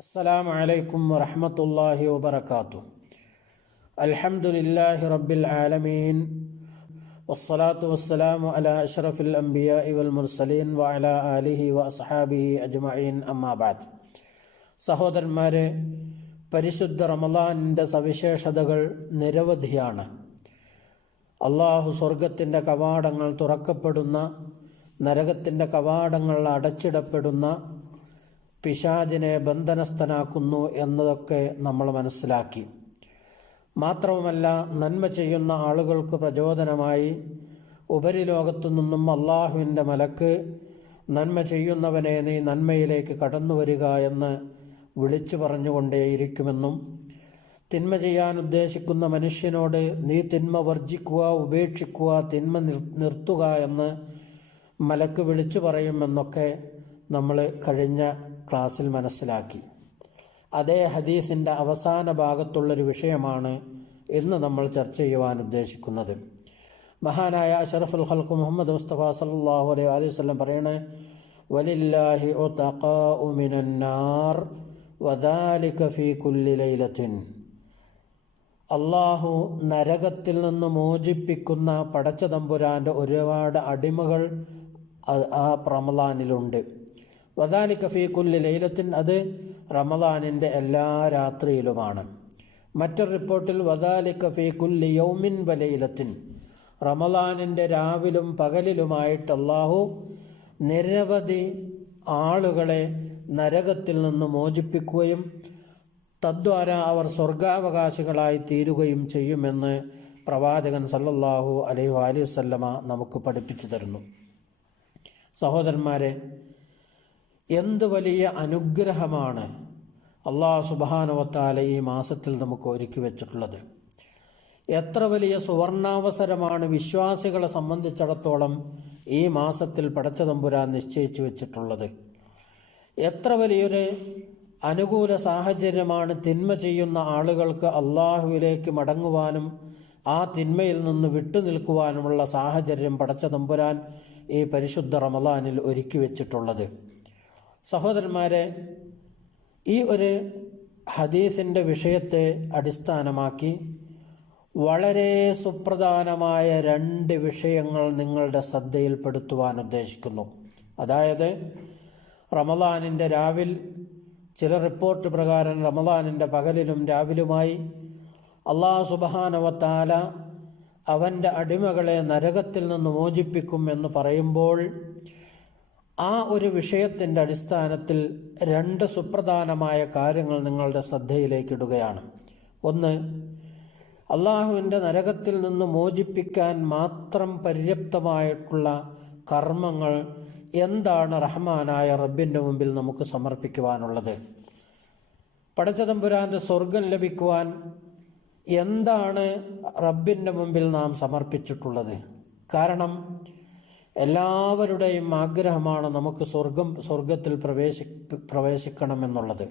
السلام عليكم ورحمة الله وبركاته الحمد لله رب العالمين والصلاة والسلام على أشرف الأنبياء والمرسلين وعلى آله وأصحابه أجمعين أما بعد സഹോദരന്മാരെ പരിശുദ്ധ റമദാനിൻ്റെ സവിശേഷതകൾ നിരവധിയാണ് അള്ളാഹു സ്വർഗത്തിൻ്റെ കവാടങ്ങൾ തുറക്കപ്പെടുന്ന നരകത്തിൻ്റെ കവാടങ്ങൾ അടച്ചിടപ്പെടുന്ന പിശാചിനെ ബന്ധനസ്ഥനാക്കുന്നു എന്നതൊക്കെ നമ്മൾ മനസ്സിലാക്കി. മാത്രവുമല്ല നന്മ ചെയ്യുന്ന ആളുകൾക്ക് പ്രചോദനമായി ഉപരിലോകത്തു നിന്നും അള്ളാഹുവിന്റെ മലക്ക് നന്മ ചെയ്യുന്നവനെ നീ നന്മയിലേക്ക് കടന്നു വരിക എന്ന് വിളിച്ചു പറഞ്ഞുകൊണ്ടേയിരിക്കുമെന്നും തിന്മ ചെയ്യാൻ ഉദ്ദേശിക്കുന്ന മനുഷ്യനോട് നീ തിന്മ വർജിക്കുക ഉപേക്ഷിക്കുക തിന്മ നിർ നിർത്തുക എന്ന് മലക്ക് വിളിച്ചു പറയുമെന്നൊക്കെ നമ്മൾ കഴിഞ്ഞ ക്ലാസ്സിൽ മനസ്സിലാക്കി. അതേ ഹദീസിന്റെ അവസാന ഭാഗത്തുള്ളൊരു വിഷയമാണ് ഇന്ന് നമ്മൾ ചർച്ച ചെയ്യുവാൻ ഉദ്ദേശിക്കുന്നത്. മഹാനായ അഷറഫുൽ ഹൽക്ക് മുഹമ്മദ് മുസ്തഫ സല്ലല്ലാഹു അലൈഹി അലൈഹി വസല്ലം പറയണേ വലില്ലാഹി മിനന്നാർ വദാലിക ഫീ അള്ളാഹു നരകത്തിൽ നിന്ന് മോചിപ്പിക്കുന്ന പടച്ച തമ്പുരാന്റെ ഒരുപാട് അടിമകൾ ആ റമദാനിലുണ്ട്. വദാലി കഫീ കുല്ലി ലൈലത്തിൻ അത് റമദാനിന്റെ എല്ലാ രാത്രിയിലുമാണ്. മറ്റൊരു റിപ്പോർട്ടിൽ വദാലി കഫീ കുല്ലി യൗമിൻ വലൈലത്തിൻ റമദാനിന്റെ രാവിലും പകലിലുമായിട്ട് അള്ളാഹു നിരവധി ആളുകളെ നരകത്തിൽ നിന്ന് മോചിപ്പിക്കുകയും തദ്വാര അവർ സ്വർഗാവകാശികളായി തീരുകയും ചെയ്യുമെന്ന് പ്രവാചകൻ സല്ലല്ലാഹു അലൈഹി അലൈഹി വസല്ലമ നമുക്ക് പഠിപ്പിച്ചു തരുന്നു. സഹോദരന്മാരെ എന്ത് വലിയ അനുഗ്രഹമാണ് അള്ളാഹു സുബാനുവത്താല ഈ മാസത്തിൽ നമുക്ക് ഒരുക്കി വെച്ചിട്ടുള്ളത്. എത്ര വലിയ സുവർണാവസരമാണ് വിശ്വാസികളെ സംബന്ധിച്ചിടത്തോളം ഈ മാസത്തിൽ പടച്ചതമ്പുരാൻ നിശ്ചയിച്ചു വെച്ചിട്ടുള്ളത്. എത്ര വലിയൊരു അനുകൂല സാഹചര്യമാണ് തിന്മ ചെയ്യുന്ന ആളുകൾക്ക് അള്ളാഹുവിലേക്ക് മടങ്ങുവാനും ആ തിന്മയിൽ നിന്ന് വിട്ടുനിൽക്കുവാനുമുള്ള സാഹചര്യം പടച്ച തമ്പുരാൻ ഈ പരിശുദ്ധ റമദാനിൽ ഒരുക്കി വെച്ചിട്ടുള്ളത്. സഹോദരന്മാരെ ഈ ഒരു ഹദീസിന്റെ വിഷയത്തെ അടിസ്ഥാനമാക്കി വളരെ സുപ്രധാനമായ രണ്ട് വിഷയങ്ങൾ നിങ്ങളുടെ ശ്രദ്ധയിൽപ്പെടുത്തുവാൻ ഉദ്ദേശിക്കുന്നു. അതായത് റമദാനിന്റെ രാവിൽ ചില റിപ്പോർട്ട് പ്രകാരം റമദാനിന്റെ പകലിലും രാവിലുമായി അള്ളാഹു സുബഹാനവത്താല അവന്റെ അടിമകളെ നരകത്തിൽ നിന്ന് മോചിപ്പിക്കും എന്ന് പറയുമ്പോൾ ആ ഒരു വിഷയത്തിന്റെ അടിസ്ഥാനത്തിൽ രണ്ട് സുപ്രധാനമായ കാര്യങ്ങൾ നിങ്ങളുടെ ശ്രദ്ധയിലേക്കിടുകയാണ്. ഒന്ന് അള്ളാഹുവിന്റെ നരകത്തിൽ നിന്ന് മോചിപ്പിക്കാൻ മാത്രം പര്യാപ്തമായിട്ടുള്ള കർമ്മങ്ങൾ എന്താണ് റഹ്മാനായ റബ്ബിന്റെ മുമ്പിൽ നമുക്ക് സമർപ്പിക്കുവാനുള്ളത്? പടച്ചതമ്പുരാന്റെ സ്വർഗം ലഭിക്കുവാൻ എന്താണ് റബ്ബിന്റെ മുമ്പിൽ നാം സമർപ്പിച്ചിട്ടുള്ളത്? കാരണം എല്ലാവരുടെയും ആഗ്രഹമാണ് നമുക്ക് സ്വർഗം സ്വർഗത്തിൽ പ്രവേശി പ്രവേശിക്കണമെന്നുള്ളത്.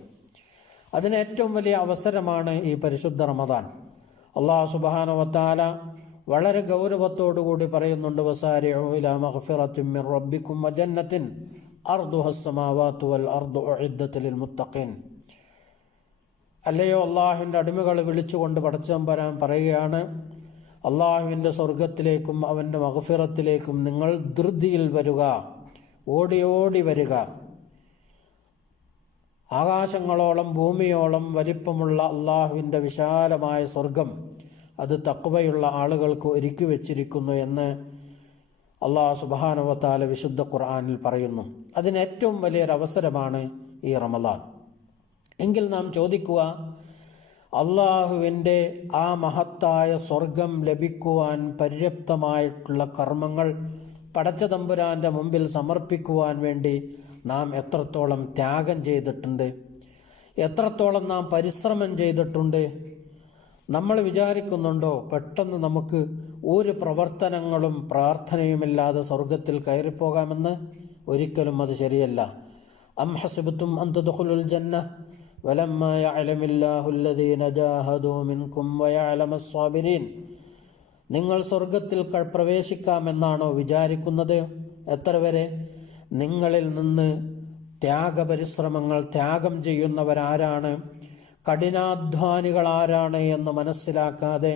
അതിന് ഏറ്റവും വലിയ അവസരമാണ് ഈ പരിശുദ്ധ റമദാൻ. അള്ളാഹു സുബാനവത്താല വളരെ ഗൗരവത്തോടുകൂടി പറയുന്നുണ്ട് അല്ലയോ അള്ളാഹുവിന്റെ അടിമകളെ വിളിച്ചുകൊണ്ട് പടച്ചമ്പരാൻ പറയുകയാണ് അള്ളാഹുവിന്റെ സ്വർഗത്തിലേക്കും അവന്റെ മഹഫിറത്തിലേക്കും നിങ്ങൾ ധൃതിയിൽ വരിക ഓടി ഓടി വരിക. ആകാശങ്ങളോളം ഭൂമിയോളം വലിപ്പമുള്ള അള്ളാഹുവിന്റെ വിശാലമായ സ്വർഗം അത് തക്വയുള്ള ആളുകൾക്ക് ഒരുക്കി വച്ചിരിക്കുന്നു എന്ന് അള്ളാഹു സുബാനുവത്താല വിശുദ്ധ ഖുർആാനിൽ പറയുന്നു. അതിന് ഏറ്റവും വലിയൊരവസരമാണ് ഈ റമദാൻ. എങ്കിൽ നാം ചോദിക്കുക അള്ളാഹുവിന്റെ ആ മഹത്തായ സ്വർഗം ലഭിക്കുവാൻ പര്യാപ്തമായിട്ടുള്ള കർമ്മങ്ങൾ പടച്ച തമ്പുരാന്റെ മുമ്പിൽ സമർപ്പിക്കുവാൻ വേണ്ടി നാം എത്രത്തോളം ത്യാഗം ചെയ്തിട്ടുണ്ട് എത്രത്തോളം നാം പരിശ്രമം ചെയ്തിട്ടുണ്ട്. നമ്മൾ വിചാരിക്കുന്നുണ്ടോ പെട്ടെന്ന് നമുക്ക് ഒരു പ്രവർത്തനങ്ങളും പ്രാർത്ഥനയുമില്ലാതെ സ്വർഗത്തിൽ കയറിപ്പോകാമെന്ന്? ഒരിക്കലും അത് ശരിയല്ല. അം ഹസിബത്തും അന്തദുഖുലുൽ ജന്ന ولما يعلم الله الذين جاهدوا منكم ويعلم الصابرين നിങ്ങൾ സ്വർഗത്തിൽ പ്രവേശിക്കാമെന്നാണോ വിചാരിക്കുന്നത് എത്ര വരെ നിങ്ങളിൽ നിന്ന് ത്യാഗപരിശ്രമങ്ങൾ ത്യാഗം ചെയ്യുന്നവരാരാണ് കഠിനാധ്വാനികൾ ആരാണ് എന്ന് മനസ്സിലാക്കാതെ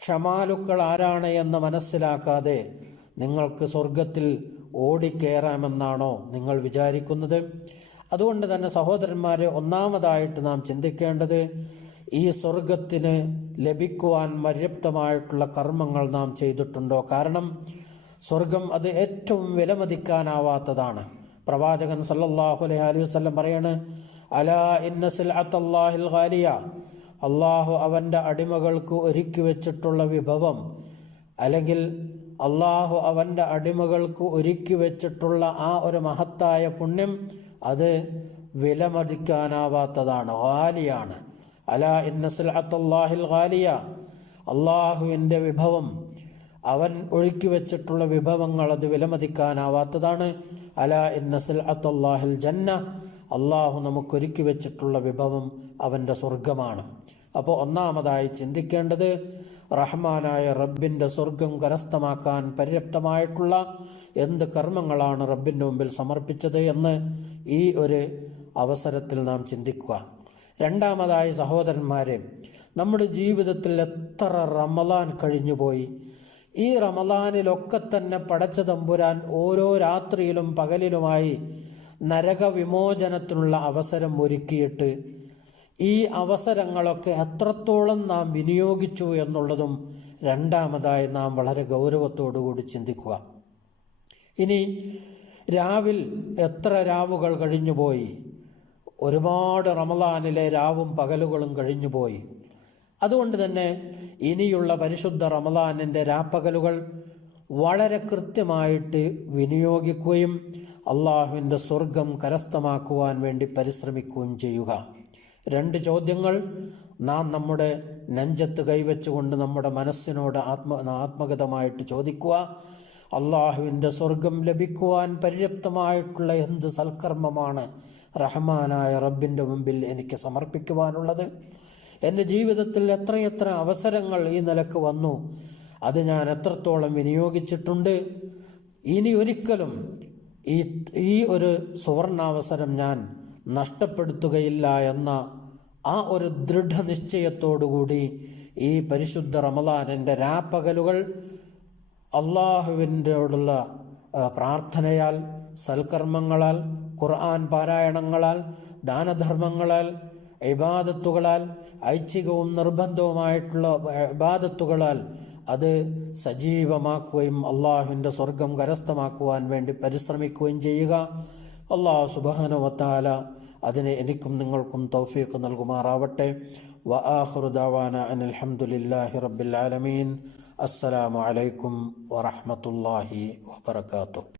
ക്ഷമാലുക്കൾ ആരാണ് എന്ന് മനസ്സിലാക്കാതെ നിങ്ങൾക്ക് സ്വർഗത്തിൽ ഓടിക്കയറാമെന്നാണോ നിങ്ങൾ വിചാരിക്കുന്നത് അതുകൊണ്ട് തന്നെ സഹോദരന്മാരെ ഒന്നാമതായിട്ട് നാം ചിന്തിക്കേണ്ടത് ഈ സ്വർഗത്തിന് ലഭിക്കുവാൻ പര്യാപ്തമായിട്ടുള്ള കർമ്മങ്ങൾ നാം ചെയ്തിട്ടുണ്ടോ? കാരണം സ്വർഗം അത് ഏറ്റവും വിലമതിക്കാനാവാത്തതാണ്. പ്രവാചകൻ സല്ലാഹു അലൈഹി വസല്ലം പറയാണ് അലാ ഇന്ന സിൽഅത്തല്ലാഹിൽ ഗാലിയ അള്ളാഹു അവന്റെ അടിമകൾക്ക് ഒരുക്കി വെച്ചിട്ടുള്ള വിഭവം അല്ലെങ്കിൽ അള്ളാഹു അവന്റെ അടിമകൾക്ക് ഒരുക്കി വെച്ചിട്ടുള്ള ആ ഒരു മഹത്തായ പുണ്യം അത് വിലമതിക്കാനാവാത്തതാണ് ഖാലിയാണ്. അല ഇന്നസിൽ ഖാലിയ. അള്ളാഹുവിന്റെ വിഭവം അവൻ ഒഴുക്കി വെച്ചിട്ടുള്ള വിഭവങ്ങൾ അത് വിലമതിക്കാനാവാത്തതാണ്. അല ഇന്നസൽ അത്തല്ലാഹിൽ ജന്ന. അള്ളാഹു നമുക്കൊരുക്കി വെച്ചിട്ടുള്ള വിഭവം അവന്റെ സ്വർഗമാണ് അപ്പോൾ ഒന്നാമതായി ചിന്തിക്കേണ്ടത് റഹ്മാനായ റബ്ബിന്റെ സ്വർഗം കരസ്ഥമാക്കാൻ പര്യാപ്തമായിട്ടുള്ള എന്ത് കർമ്മങ്ങളാണ് റബ്ബിന്റെ മുമ്പിൽ സമർപ്പിച്ചത് എന്ന് ഈ ഒരു അവസരത്തിൽ നാം ചിന്തിക്കുക. രണ്ടാമതായി സഹോദരന്മാരെ നമ്മുടെ ജീവിതത്തിൽ എത്ര റമലാൻ കഴിഞ്ഞുപോയി. ഈ റമലാനിലൊക്കെ തന്നെ പടച്ച തമ്പുരാൻ ഓരോ രാത്രിയിലും പകലിലുമായി നരകവിമോചനത്തിനുള്ള അവസരം ഒരുക്കിയിട്ട് ഈ അവസരങ്ങളൊക്കെ എത്രത്തോളം നാം വിനിയോഗിച്ചു എന്നുള്ളതും രണ്ടാമതായി നാം വളരെ ഗൗരവത്തോടുകൂടി ചിന്തിക്കുക. ഇനി രാവിൽ എത്ര രാവുകൾ കഴിഞ്ഞുപോയി? ഒരുപാട് റമദാനിലെ രാവും പകലുകളും കഴിഞ്ഞുപോയി. അതുകൊണ്ട് തന്നെ ഇനിയുള്ള പരിശുദ്ധ റമദാനിന്റെ രാപ്പകലുകൾ വളരെ കൃത്യമായിട്ട് വിനിയോഗിക്കുകയും അള്ളാഹുവിന്റെ സ്വർഗം കരസ്ഥമാക്കുവാൻ വേണ്ടി പരിശ്രമിക്കുകയും ചെയ്യുക. രണ്ട് ചോദ്യങ്ങൾ നാം നമ്മുടെ നെഞ്ചത്ത് കൈവച്ചുകൊണ്ട് നമ്മുടെ മനസ്സിനോട് ആത്മ ആത്മഗതമായിട്ട് ചോദിക്കുക. അള്ളാഹുവിന്റെ സ്വർഗം ലഭിക്കുവാൻ പര്യാപ്തമായിട്ടുള്ള എന്ത് സൽക്കർമ്മമാണ് റഹ്മാനായ റബ്ബിന്റെ മുമ്പിൽ എനിക്ക് സമർപ്പിക്കുവാനുള്ളത്? എന്റെ ജീവിതത്തിൽ എത്രയെത്ര അവസരങ്ങൾ ഈ നിലയ്ക്ക് വന്നു? അത് ഞാൻ എത്രത്തോളം വിനിയോഗിച്ചിട്ടുണ്ട്? ഇനി ഒരിക്കലും ഈ ഈ ഒരു സുവർണാവസരം ഞാൻ നഷ്ടപ്പെടുത്തുകയില്ല എന്ന ആ ഒരു ദൃഢനിശ്ചയത്തോടുകൂടി ഈ പരിശുദ്ധ റമദാനിന്റെ രാപ്പകലുകൾ അള്ളാഹുവിന്റെയോടുള്ള പ്രാർത്ഥനയാൽ സൽക്കർമ്മങ്ങളാൽ ഖുർആൻ പാരായണങ്ങളാൽ ദാനധർമ്മങ്ങളാൽ ഇബാദത്തുകളാൽ ഐച്ഛികവും നിർബന്ധവുമായിട്ടുള്ള ഇബാദത്തുകളാൽ അത് സജീവമാക്കുകയും അള്ളാഹുവിന്റെ സ്വർഗം കരസ്ഥമാക്കുവാൻ വേണ്ടി പരിശ്രമിക്കുകയും ചെയ്യുക. അള്ളാഹു സുബാനുവത്താല അതിനെ എനിക്കും നിങ്ങൾക്കും തൗഫീഖ് നൽകുമാറാവട്ടെ. വ ആഹുദാവാന അനിൽഹമുല്ലാഹി റബ്ബിൽ ആലമീൻ. അസ്സലാമു അലൈക്കും വറഹമത്തല്ലാഹി വബർക്കാത്തു